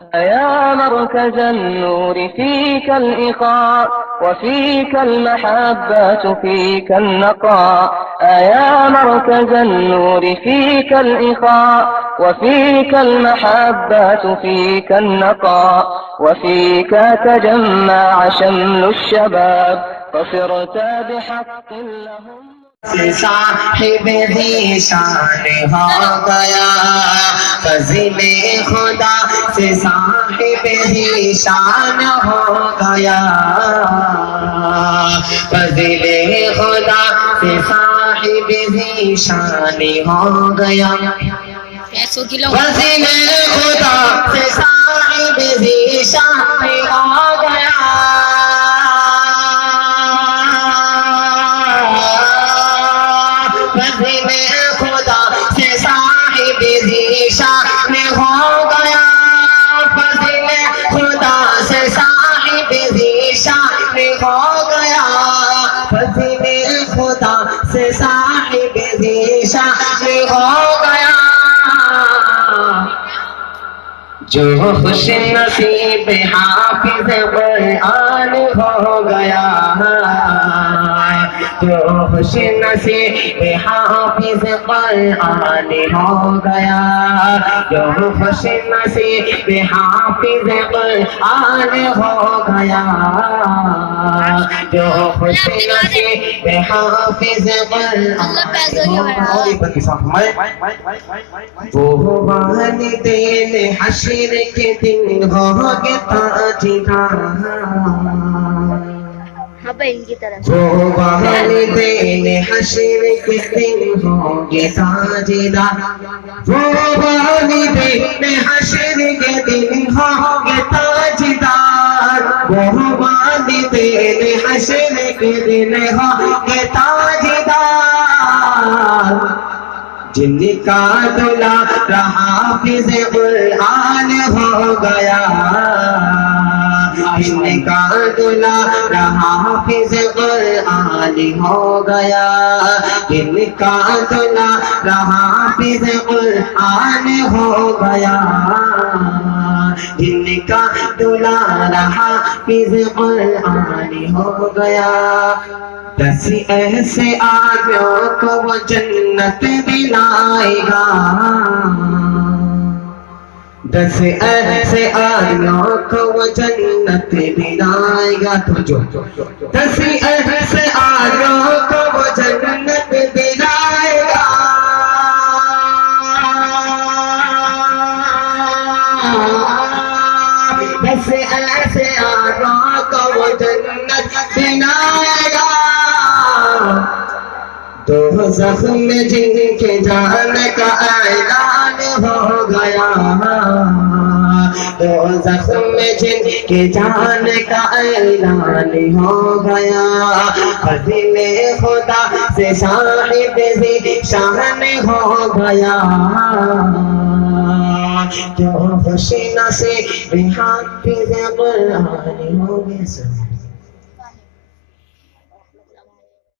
يا مركز النور فيك الإخاء وفيك المحبة فيك النقاء يا مركز النور فيك الإخاء وفيك المحبة فيك النقاء وفيك تجمع شمل الشباب فصرت بحق لهم صاحب ذیشان ہو گیا فضل خدا سے صاحب ذیشان ہو گیا فضل خدا سے صاحب ذیشان ہو گیا فضل خدا سے صاحب ذیشان ہو گیا فضل خدا سے صاحب ذیشان ہو گیا فضل خدا سے صاحب ذیشان ہو گیا فضل خدا سے صاحب ذیشان ہو گیا جو خوش نصیب حافظ قرآن ہو گیا جو خوش نصیب حافظ قرآن ہو گیا جو خوش نصیب حافظ قرآن ہو گیا جو خوش نصیب حافظ قرآن ہو گیا وہ والدین حشر کے دن ہوگے تاجدار وہ والدین حشر کے دن ہوں گے تاجدار وہ والدین حشر کے دن ہوں گے تاجدار وہ والدین حشر کے دن ہوں گے تاجدار جن کا دلہا حافظ قرآن ہو گیا جن کا دلہا حافظ قرآن ہو گیا جن کا دلہا حافظ قرآن ہو گیا جن کا دلہا حافظ قرآن ہو گیا 10 ایسے آدمیوں کو وہ جنت دلائے گا 10 ایسے آدمیوں کو وہ جنت دلائے گا 10 ایسے آدمیوں کو وہ جنت دلائے گا 10 ایسے آدمیوں کو وہ جنت دلائے گا دوزخ میں جن کے جانے کا اعلان ہو گیا دوزخ میں جن کے جانے کا اعلان ہو گیا فضل خدا سے صاحب ذیشان ہو گیا جو خوش نصیب حافظ قرآن ہو گیا